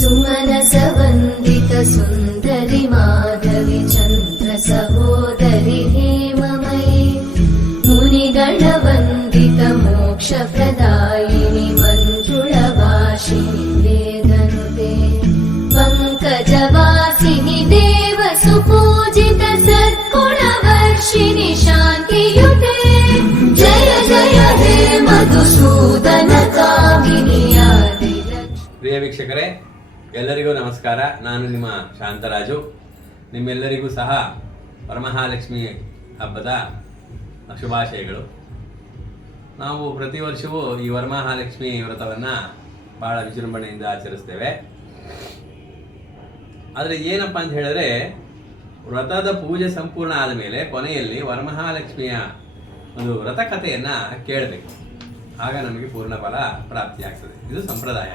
सुमनसवन्दित सुन्दरि माधवि चन्द्र सहोदरि हेममयि मुनिगणवन्दित मोक्षप्रदायिनि मञ्जुळवासिनि वेदनुते पङ्कजवासिनि देव सुपूजित सद्गुणवर्षिणि शान्तियुते जय जय हे मधुसूदन कामिनि ಪ್ರಿಯ ವೀಕ್ಷಕರೇ, ಎಲ್ಲರಿಗೂ ನಮಸ್ಕಾರ. ನಾನು ನಿಮ್ಮ ಶಾಂತರಾಜು. ನಿಮ್ಮೆಲ್ಲರಿಗೂ ಸಹ ವರಮಹಾಲಕ್ಷ್ಮಿ ಹಬ್ಬದ ಶುಭಾಶಯಗಳು. ನಾವು ಪ್ರತಿ ವರ್ಷವೂ ಈ ವರಮಹಾಲಕ್ಷ್ಮಿ ವ್ರತವನ್ನು ಬಹಳ ವಿಜೃಂಭಣೆಯಿಂದ ಆಚರಿಸ್ತೇವೆ. ಆದರೆ ಏನಪ್ಪ ಅಂತ ಹೇಳಿದ್ರೆ, ವ್ರತದ ಪೂಜೆ ಸಂಪೂರ್ಣ ಆದ ಮೇಲೆ ಕೊನೆಯಲ್ಲಿ ವರಮಹಾಲಕ್ಷ್ಮಿಯ ಒಂದು ವ್ರತ ಕಥೆಯನ್ನು ಕೇಳಬೇಕು. ಆಗ ನಮಗೆ ಪೂರ್ಣ ಫಲ ಪ್ರಾಪ್ತಿಯಾಗ್ತದೆ. ಇದು ಸಂಪ್ರದಾಯ.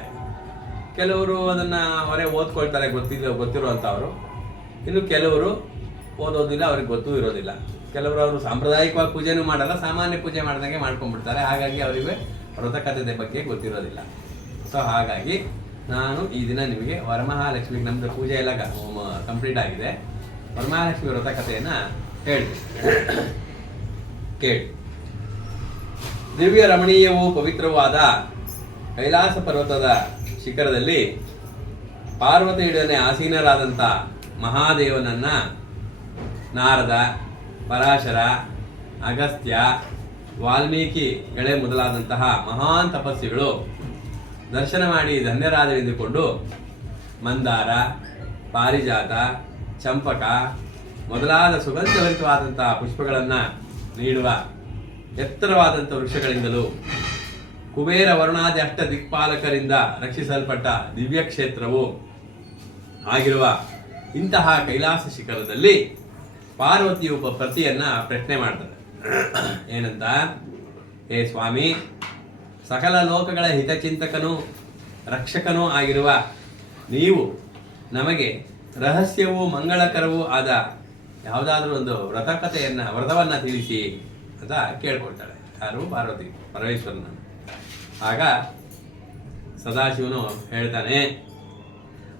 ಕೆಲವರು ಅದನ್ನು ಅವರೇ ಓದ್ಕೊಳ್ತಾರೆ, ಗೊತ್ತಿರುವಂಥವ್ರು. ಇನ್ನು ಕೆಲವರು ಓದೋದಿಲ್ಲ, ಅವ್ರಿಗೆ ಗೊತ್ತೂ ಇರೋದಿಲ್ಲ. ಕೆಲವರು ಅವರು ಸಾಂಪ್ರದಾಯಿಕವಾಗಿ ಪೂಜೆನೂ ಮಾಡಲ್ಲ, ಸಾಮಾನ್ಯ ಪೂಜೆ ಮಾಡ್ದಂಗೆ ಮಾಡ್ಕೊಂಡ್ಬಿಡ್ತಾರೆ. ಹಾಗಾಗಿ ಅವರಿಗೆ ವ್ರತಕಥೆ ಬಗ್ಗೆ ಗೊತ್ತಿರೋದಿಲ್ಲ. ಸೊ ಹಾಗಾಗಿ ನಾನು ಈ ದಿನ ನಿಮಗೆ ವರಮಹಾಲಕ್ಷ್ಮಿಗೆ, ನಮ್ಮದು ಪೂಜೆ ಎಲ್ಲ ಕಂಪ್ಲೀಟ್ ಆಗಿದೆ, ವರಮಹಾಲಕ್ಷ್ಮಿ ವ್ರತಕಥೆಯನ್ನು ಹೇಳ್ತೀನಿ, ಕೇಳಿ. ದಿವ್ಯ ರಮಣೀಯವೂ ಪವಿತ್ರವಾದ ಕೈಲಾಸ ಪರ್ವತದ ಶಿಖರದಲ್ಲಿ ಪಾರ್ವತಿಯೊಡನೆ ಆಸೀನರಾದಂಥ ಮಹಾದೇವನನ್ನ ನಾರದ, ಪರಾಶರ, ಅಗಸ್ತ್ಯ, ವಾಲ್ಮೀಕಿಗಳೇ ಮೊದಲಾದಂತಹ ಮಹಾನ್ ತಪಸ್ವಿಗಳು ದರ್ಶನ ಮಾಡಿ ಧನ್ಯರಾದರೆಂದುಕೊಂಡು ಮಂದಾರ, ಪಾರಿಜಾತ, ಚಂಪಕ ಮೊದಲಾದ ಸುಗಂಧಭರಿತವಾದಂತಹ ಪುಷ್ಪಗಳನ್ನು ನೀಡುವ ಎತ್ತರವಾದಂಥ ವೃಕ್ಷಗಳಿಂದಲೂ ಕುಬೇರ ವರುಣಾದಿ ಅಷ್ಟ ದಿಕ್ಪಾಲಕರಿಂದ ರಕ್ಷಿಸಲ್ಪಟ್ಟ ದಿವ್ಯ ಕ್ಷೇತ್ರವು ಆಗಿರುವ ಇಂತಹ ಕೈಲಾಸ ಶಿಖರದಲ್ಲಿ ಪಾರ್ವತಿಯು ಪತಿಯನ್ನ ಪ್ರಶ್ನೆ ಮಾಡ್ತಾರೆ. ಏನಂತ? ಹೇ ಸ್ವಾಮಿ, ಸಕಲ ಲೋಕಗಳ ಹಿತಚಿಂತಕನೂ ರಕ್ಷಕನೂ ಆಗಿರುವ ನೀವು ನಮಗೆ ರಹಸ್ಯವೂ ಮಂಗಳಕರವೂ ಆದ ಯಾವುದಾದ್ರೂ ಒಂದು ವ್ರತವನ್ನು ತಿಳಿಸಿ ಅಂತ ಕೇಳ್ಕೊಳ್ತಾಳೆ. ಯಾರು? ಪಾರ್ವತಿ ಪರಮೇಶ್ವರನ. ಆಗ ಸದಾಶಿವನು ಹೇಳ್ತಾನೆ,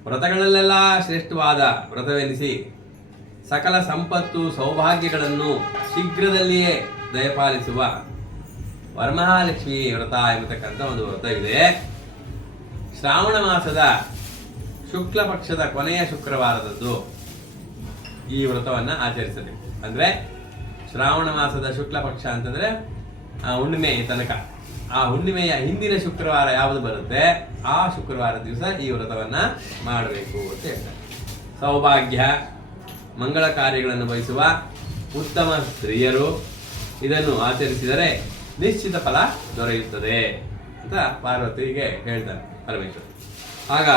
ವ್ರತಗಳಲ್ಲೆಲ್ಲ ಶ್ರೇಷ್ಠವಾದ ವ್ರತವೆನಿಸಿ ಸಕಲ ಸಂಪತ್ತು ಸೌಭಾಗ್ಯಗಳನ್ನು ಶೀಘ್ರದಲ್ಲಿಯೇ ದಯಪಾಲಿಸುವ ವರಮಹಾಲಕ್ಷ್ಮಿ ವ್ರತ ಎಂಬತಕ್ಕಂಥ ಒಂದು ವ್ರತವಿದೆ. ಶ್ರಾವಣ ಮಾಸದ ಶುಕ್ಲ ಪಕ್ಷದ ಕೊನೆಯ ಶುಕ್ರವಾರದಂದು ಈ ವ್ರತವನ್ನು ಆಚರಿಸಬೇಕು. ಅಂದರೆ ಶ್ರಾವಣ ಮಾಸದ ಶುಕ್ಲ ಪಕ್ಷ ಅಂತಂದರೆ ಹುಣ್ಣಿಮೆ ತನಕ, ಆ ಹುಣ್ಣಿಮೆಯ ಹಿಂದಿನ ಶುಕ್ರವಾರ ಯಾವುದು ಬರುತ್ತೆ ಆ ಶುಕ್ರವಾರ ದಿವಸ ಈ ವ್ರತವನ್ನು ಮಾಡಬೇಕು ಅಂತ ಹೇಳ್ತಾರೆ. ಸೌಭಾಗ್ಯ ಮಂಗಳ ಕಾರ್ಯಗಳನ್ನು ಬಯಸುವ ಉತ್ತಮ ಸ್ತ್ರೀಯರು ಇದನ್ನು ಆಚರಿಸಿದರೆ ನಿಶ್ಚಿತ ಫಲ ದೊರೆಯುತ್ತದೆ ಅಂತ ಪಾರ್ವತಿಗೆ ಹೇಳ್ತಾರೆ ಪರಮೇಶ್ವರ. ಆಗ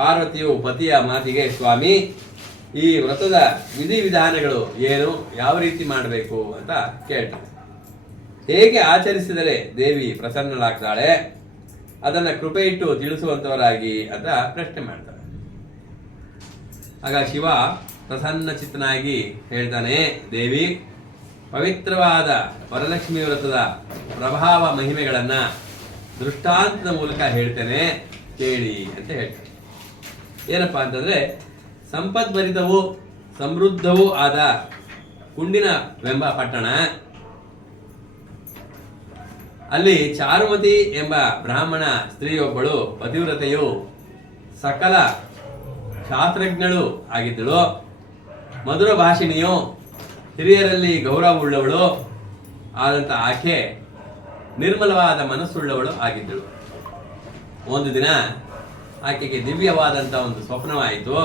ಪಾರ್ವತಿಯು ಪತಿಯ ಮಾತಿಗೆ, ಸ್ವಾಮಿ, ಈ ವ್ರತದ ವಿಧಿವಿಧಾನಗಳು ಏನು, ಯಾವ ರೀತಿ ಮಾಡಬೇಕು ಅಂತ ಕೇಳ್ತಾರೆ. ಹೇಗೆ ಆಚರಿಸಿದರೆ ದೇವಿ ಪ್ರಸನ್ನಳಾಗ್ತಾಳೆ, ಅದನ್ನು ಕೃಪೆ ಇಟ್ಟು ತಿಳಿಸುವಂತವರಾಗಿ ಅಂತ ಪ್ರಶ್ನೆ ಮಾಡ್ತಾರೆ. ಆಗ ಶಿವ ಪ್ರಸನ್ನ ಚಿತ್ತನಾಗಿ ಹೇಳ್ತಾನೆ, ದೇವಿ, ಪವಿತ್ರವಾದ ವರಲಕ್ಷ್ಮಿ ವ್ರತದ ಪ್ರಭಾವ ಮಹಿಮೆಗಳನ್ನು ದೃಷ್ಟಾಂತದ ಮೂಲಕ ಹೇಳ್ತೇನೆ, ಕೇಳಿ ಅಂತ ಹೇಳ್ತಾರೆ. ಏನಪ್ಪ ಅಂತಂದ್ರೆ, ಸಂಪದ್ಭರಿತವೂ ಸಮೃದ್ಧವೂ ಆದ ಕುಂಡಿನವೆಂಬ ಪಟ್ಟಣ, ಅಲ್ಲಿ ಚಾರುಮತಿ ಎಂಬ ಬ್ರಾಹ್ಮಣ ಸ್ತ್ರೀಯೊಬ್ಬಳು ಪತಿವ್ರತೆಯು ಸಕಲ ಶಾಸ್ತ್ರಜ್ಞಳು ಆಗಿದ್ದಳು. ಮಧುರ ಭಾಷಿಣಿಯು ಹಿರಿಯರಲ್ಲಿ ಗೌರವವುಳ್ಳವಳು ಆದಂಥ ಆಕೆ ನಿರ್ಮಲವಾದ ಮನಸ್ಸುಳ್ಳವಳು ಆಗಿದ್ದಳು. ಒಂದು ದಿನ ಆಕೆಗೆ ದಿವ್ಯವಾದಂಥ ಒಂದು ಸ್ವಪ್ನವಾಯಿತು.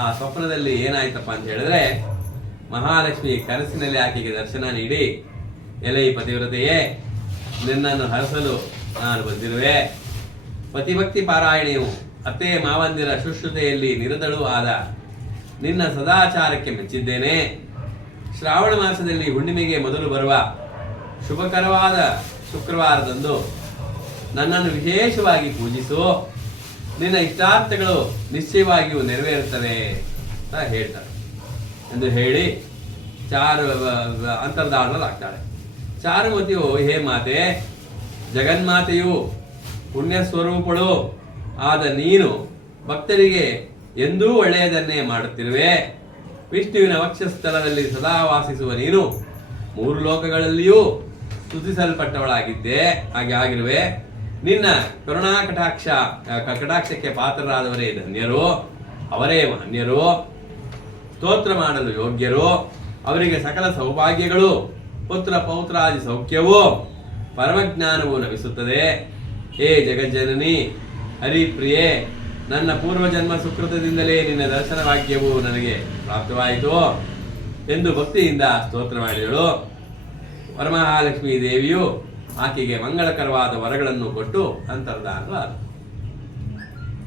ಆ ಸ್ವಪ್ನದಲ್ಲಿ ಏನಾಯ್ತಪ್ಪ ಅಂತ ಹೇಳಿದ್ರೆ, ಮಹಾಲಕ್ಷ್ಮಿ ಕನಸಿನಲ್ಲಿ ಆಕೆಗೆ ದರ್ಶನ ನೀಡಿ, ಎಲೈ ಪತಿವ್ರತೆಯೇ, ನಿನ್ನನ್ನು ಹರಸಲು ನಾನು ಬಂದಿರುವೆ. ಪತಿಭಕ್ತಿ ಪಾರಾಯಣಿಯು ಅತ್ತೆ ಮಾವಂದಿರ ಶುಶ್ರುತೆಯಲ್ಲಿ ನಿರತಳೂ ಆದ ನಿನ್ನ ಸದಾಚಾರಕ್ಕೆ ಮೆಚ್ಚಿದ್ದೇನೆ. ಶ್ರಾವಣ ಮಾಸದಲ್ಲಿ ಹುಣ್ಣಿಮೆಗೆ ಮೊದಲು ಬರುವ ಶುಭಕರವಾದ ಶುಕ್ರವಾರದಂದು ನನ್ನನ್ನು ವಿಶೇಷವಾಗಿ ಪೂಜಿಸು. ನಿನ್ನ ಇಷ್ಟಾರ್ಥಗಳು ನಿಶ್ಚಯವಾಗಿಯೂ ನೆರವೇರುತ್ತವೆ ಅಂತ ಹೇಳ್ತಾರೆ ಎಂದು ಹೇಳಿ ಅಂತರ್ಧಾನಲಾಗ್ತಾಳೆ. ಚಾರುಮತಿಯು, ಹೇ ಮಾತೆ, ಜಗನ್ಮಾತೆಯು ಪುಣ್ಯ ಸ್ವರೂಪಳು ಆದ ನೀನು ಭಕ್ತರಿಗೆ ಎಂದೂ ಒಳ್ಳೆಯದನ್ನೇ ಮಾಡುತ್ತಿರುವೆ. ವಿಷ್ಣುವಿನ ವಕ್ಷಸ್ಥಳದಲ್ಲಿ ಸದಾ ವಾಸಿಸುವ ನೀನು 3 ಲೋಕಗಳಲ್ಲಿಯೂ ಸ್ತುತಿಸಲ್ಪಟ್ಟವಳಾಗಿದ್ದೆ ಆಗಿರುವೆ. ನಿನ್ನ ಕರುಣಾ ಕಟಾಕ್ಷಕ್ಕೆ ಪಾತ್ರರಾದವರೇ ಧನ್ಯರು, ಅವರೇ ಮಾನ್ಯರು, ಸ್ತೋತ್ರ ಮಾಡಲು ಯೋಗ್ಯರು. ಅವರಿಗೆ ಸಕಲ ಸೌಭಾಗ್ಯಗಳು, ಪುತ್ರ ಪೌತ್ರಾದಿ ಸೌಖ್ಯವೂ ಪರಮಜ್ಞಾನವೂ ಲಭಿಸುತ್ತದೆ. ಹೇ ಜಗಜ್ಜನನಿ ಹರಿಪ್ರಿಯೆ, ನನ್ನ ಪೂರ್ವಜನ್ಮ ಸುಕೃತದಿಂದಲೇ ನಿನ್ನ ದರ್ಶನ ಭಾಗ್ಯವು ನನಗೆ ಪ್ರಾಪ್ತವಾಯಿತು ಎಂದು ಭಕ್ತಿಯಿಂದ ಸ್ತೋತ್ರ ಮಾಡಿದಳು. ವರಮಹಾಲಕ್ಷ್ಮೀ ದೇವಿಯು ಆಕೆಗೆ ಮಂಗಳಕರವಾದ ವರಗಳನ್ನು ಕೊಟ್ಟು ಅಂತರ್ಧಾನವಾದಳು.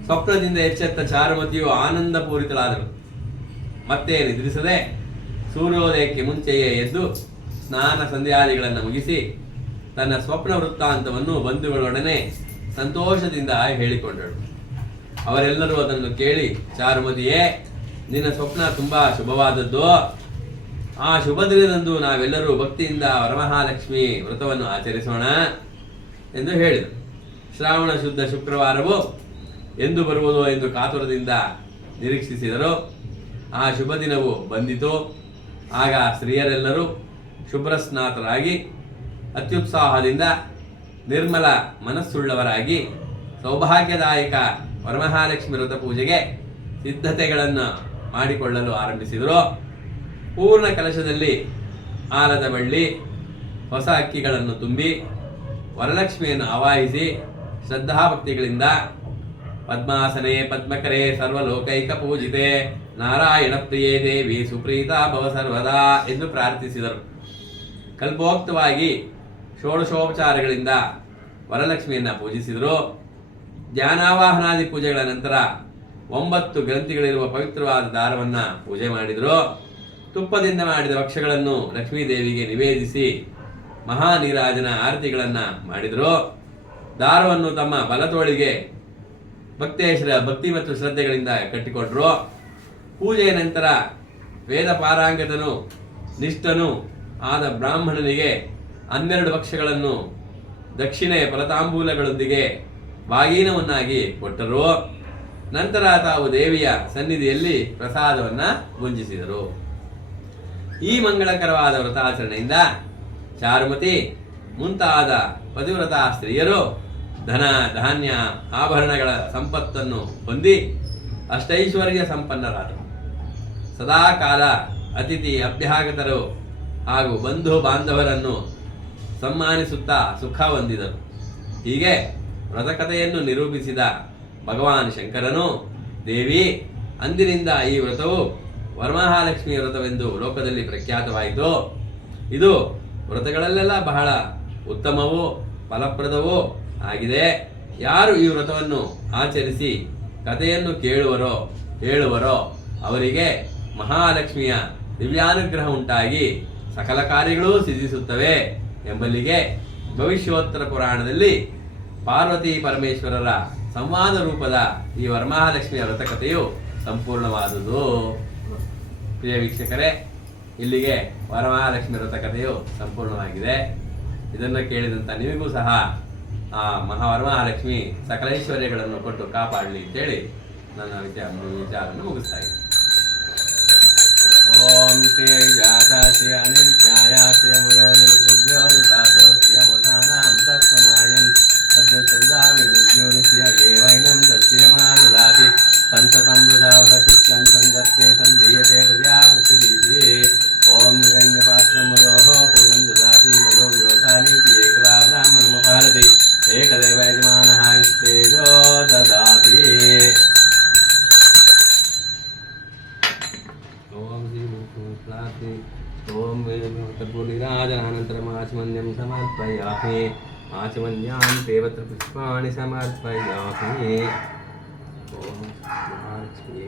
ಸ್ವಪ್ನದಿಂದ ಎಚ್ಚೆತ್ತ ಚಾರುಮತಿಯು ಆನಂದಪೂರಿತಳಾದಳು. ಮತ್ತೆ ನಿದ್ರಿಸದೆ ಸೂರ್ಯೋದಯಕ್ಕೆ ಮುಂಚೆಯೇ ಎದ್ದು ಸ್ನಾನ ಸಂಧ್ಯಾದಿಗಳನ್ನು ಮುಗಿಸಿ ತನ್ನ ಸ್ವಪ್ನ ವೃತ್ತಾಂತವನ್ನು ಬಂಧುಗಳೊಡನೆ ಸಂತೋಷದಿಂದ ಹೇಳಿಕೊಂಡಳು. ಅವರೆಲ್ಲರೂ ಅದನ್ನು ಕೇಳಿ, ಚಾರುಮತಿಯೇ, ನಿನ್ನ ಸ್ವಪ್ನ ತುಂಬಾ ಶುಭವಾದದ್ದು. ಆ ಶುಭ ದಿನದಂದು ನಾವೆಲ್ಲರೂ ಭಕ್ತಿಯಿಂದ ವರಮಹಾಲಕ್ಷ್ಮಿ ವ್ರತವನ್ನು ಆಚರಿಸೋಣ ಎಂದು ಹೇಳಿದರು. ಶ್ರಾವಣ ಶುದ್ಧ ಶುಕ್ರವಾರವು ಎಂದು ಬರುವುದೋ ಎಂದು ಕಾತುರದಿಂದ ನಿರೀಕ್ಷಿಸಿದರು. ಆ ಶುಭ ದಿನವು ಬಂದಿತು. ಆಗ ಸ್ತ್ರೀಯರೆಲ್ಲರೂ ಶುಭ್ರಸ್ನಾತರಾಗಿ ಅತ್ಯುತ್ಸಾಹದಿಂದ ನಿರ್ಮಲ ಮನಸ್ಸುಳ್ಳವರಾಗಿ ಸೌಭಾಗ್ಯದಾಯಕ ವರಮಹಾಲಕ್ಷ್ಮಿ ವ್ರತ ಪೂಜೆಗೆ ಸಿದ್ಧತೆಗಳನ್ನು ಮಾಡಿಕೊಳ್ಳಲು ಆರಂಭಿಸಿದರು. ಪೂರ್ಣ ಕಲಶದಲ್ಲಿ ಆಲದ ಬಳ್ಳಿ, ಹೊಸ ಅಕ್ಕಿಗಳನ್ನು ತುಂಬಿ ವರಲಕ್ಷ್ಮಿಯನ್ನು ಆವಾಹಿಸಿ ಶ್ರದ್ಧಾಭಕ್ತಿಗಳಿಂದ ಪದ್ಮಾಸನೆ ಪದ್ಮಕರೆ ಸರ್ವಲೋಕೈಕ ಪೂಜಿತೆ ನಾರಾಯಣ ಪ್ರಿಯೇ ದೇವಿ ಸುಪ್ರೀತಾ ಭವ ಸರ್ವದಾ ಎಂದು ಪ್ರಾರ್ಥಿಸಿದರು. ಕಲ್ಪೋಕ್ತವಾಗಿ ಷೋಡಶೋಪಚಾರಗಳಿಂದ ವರಲಕ್ಷ್ಮಿಯನ್ನು ಪೂಜಿಸಿದರು. ಧ್ಯಾನಾವಾಹನಾದಿ ಪೂಜೆಗಳ ನಂತರ 9 ಗ್ರಂಥಿಗಳಿರುವ ಪವಿತ್ರವಾದ ದಾರವನ್ನು ಪೂಜೆ ಮಾಡಿದರು. ತುಪ್ಪದಿಂದ ಮಾಡಿದ ಭಕ್ಷ್ಯಗಳನ್ನು ಲಕ್ಷ್ಮೀದೇವಿಗೆ ನಿವೇದಿಸಿ ಮಹಾನೀರಾಜನ ಆರತಿಗಳನ್ನು ಮಾಡಿದರು. ದಾರವನ್ನು ತಮ್ಮ ಬಲತೋಳಿಗೆ ಭಕ್ತಿ ಮತ್ತು ಶ್ರದ್ಧೆಗಳಿಂದ ಕಟ್ಟಿಕೊಟ್ರು. ಪೂಜೆಯ ನಂತರ ವೇದ ಪಾರಾಂಗತನು ನಿಷ್ಠನು ಆದ ಬ್ರಾಹ್ಮಣನಿಗೆ 12 ಭಕ್ಷ್ಯಗಳನ್ನು ದಕ್ಷಿಣೆ ಫಲತಾಂಬೂಲಗಳೊಂದಿಗೆ ಬಾಗೀನವನ್ನಾಗಿ ಕೊಟ್ಟರು. ನಂತರ ತಾವು ದೇವಿಯ ಸನ್ನಿಧಿಯಲ್ಲಿ ಪ್ರಸಾದವನ್ನು ಭುಂಜಿಸಿದರು. ಈ ಮಂಗಳಕರವಾದ ವ್ರತಾಚರಣೆಯಿಂದ ಚಾರುಮತಿ ಮುಂತಾದ ಪತಿವ್ರತ ಸ್ತ್ರೀಯರು ಧನ ಧಾನ್ಯ ಆಭರಣಗಳ ಸಂಪತ್ತನ್ನು ಹೊಂದಿ ಅಷ್ಟೈಶ್ವರ್ಯ ಸಂಪನ್ನರಾದರು. ಸದಾಕಾಲ ಅತಿಥಿ ಅಭ್ಯಾಗತರು ಹಾಗೂ ಬಂಧು ಬಾಂಧವರನ್ನು ಸನ್ಮಾನಿಸುತ್ತಾ ಸುಖ ಹೊಂದಿದರು. ಹೀಗೆ ವ್ರತಕಥೆಯನ್ನು ನಿರೂಪಿಸಿದ ಭಗವಾನ್ ಶಂಕರನು, ದೇವಿ, ಅಂದಿನಿಂದ ಈ ವ್ರತವು ವರಮಹಾಲಕ್ಷ್ಮಿ ವ್ರತವೆಂದು ಲೋಕದಲ್ಲಿ ಪ್ರಖ್ಯಾತವಾಯಿತು. ಇದು ವ್ರತಗಳಲ್ಲೆಲ್ಲ ಬಹಳ ಉತ್ತಮವೂ ಫಲಪ್ರದವೂ ಆಗಿದೆ. ಯಾರು ಈ ವ್ರತವನ್ನು ಆಚರಿಸಿ ಕಥೆಯನ್ನು ಹೇಳುವರೋ ಅವರಿಗೆ ಮಹಾಲಕ್ಷ್ಮಿಯ ದಿವ್ಯಾನುಗ್ರಹ ಉಂಟಾಗಿ ಸಕಲ ಕಾರ್ಯಗಳೂ ಸಿದ್ಧಿಸುತ್ತವೆ ಎಂಬಲ್ಲಿಗೆ ಭವಿಷ್ಯೋತ್ತರ ಪುರಾಣದಲ್ಲಿ ಪಾರ್ವತಿ ಪರಮೇಶ್ವರರ ಸಂವಾದ ರೂಪದ ಈ ವರಮಹಾಲಕ್ಷ್ಮಿಯ ವ್ರತಕಥೆಯು ಸಂಪೂರ್ಣವಾದುದು. ಪ್ರಿಯ ವೀಕ್ಷಕರೇ, ಇಲ್ಲಿಗೆ ವರಮಹಾಲಕ್ಷ್ಮಿ ವ್ರತಕಥೆಯು ಸಂಪೂರ್ಣವಾಗಿದೆ. ಇದನ್ನು ಕೇಳಿದಂಥ ನಿಮಗೂ ಸಹ ಆ ವರಮಹಾಲಕ್ಷ್ಮಿ ಸಕಲೈಶ್ವರ್ಯಗಳನ್ನು ಕೊಟ್ಟು ಕಾಪಾಡಲಿ ಅಂತೇಳಿ ನನ್ನ ವಿಚಾರವನ್ನು ಮುಗಿಸ್ತಾ ಇದ್ದೀನಿ. ಓಂ ಶ್ರೀ ಜಾತ ಶ್ರೀ ಅನಿತ್ಯಾಯ ಶ್ರೀ ಮಯೋಜನಿದ್ಯೋದಾಸೋ ಶ್ರೀ ವಸಾನಾಂ ತತ್ವಮಾಯನ್ ಸದ್ಯಸವಿದಾಮಿದ್ಯೋನಿ ಶ್ರಿಯ ಏವೈನಂ ಸತ್ಯಮಾದದಾತಿ ಸಂತತಂ ವೃದಾವದ ಶುಚ್ಯಂ ಸಂದತ್ತೆ ಸಂಧೀಯತೆ ಪ್ರಜಾಪುಷದೀತಿ. ಓಂ ಹಿರಣ್ಯಪಾತ್ರಂ ಮದೋಃ ಪೂರ್ಣಂ ದದಾತಿ ಮದೋ ವ್ಯೋಸಾನೀತಿ ಏಕದಾ ಬ್ರಾಹ್ಮಣಮಪಾಲತಿ ಏಕದೇವ ಯಜಮಾನಃ ಇಸ್ತೇಜೋ ದದಾತಿ. ಓಂ ಕರ್ಪೂರನಿರಾಜನಾನಂತರಂ ಆಚಮನ್ಯಂ ಸಮರ್ಪಯಾಮಿ. ಆಚಮನ್ಯಾಂ ದೇವತ್ರ ಪುಷ್ಪಾಣಿ ಸಮರ್ಪಯಾಮಿ. ಓಂ ಮಹಾಲಕ್ಷ್ಮೀ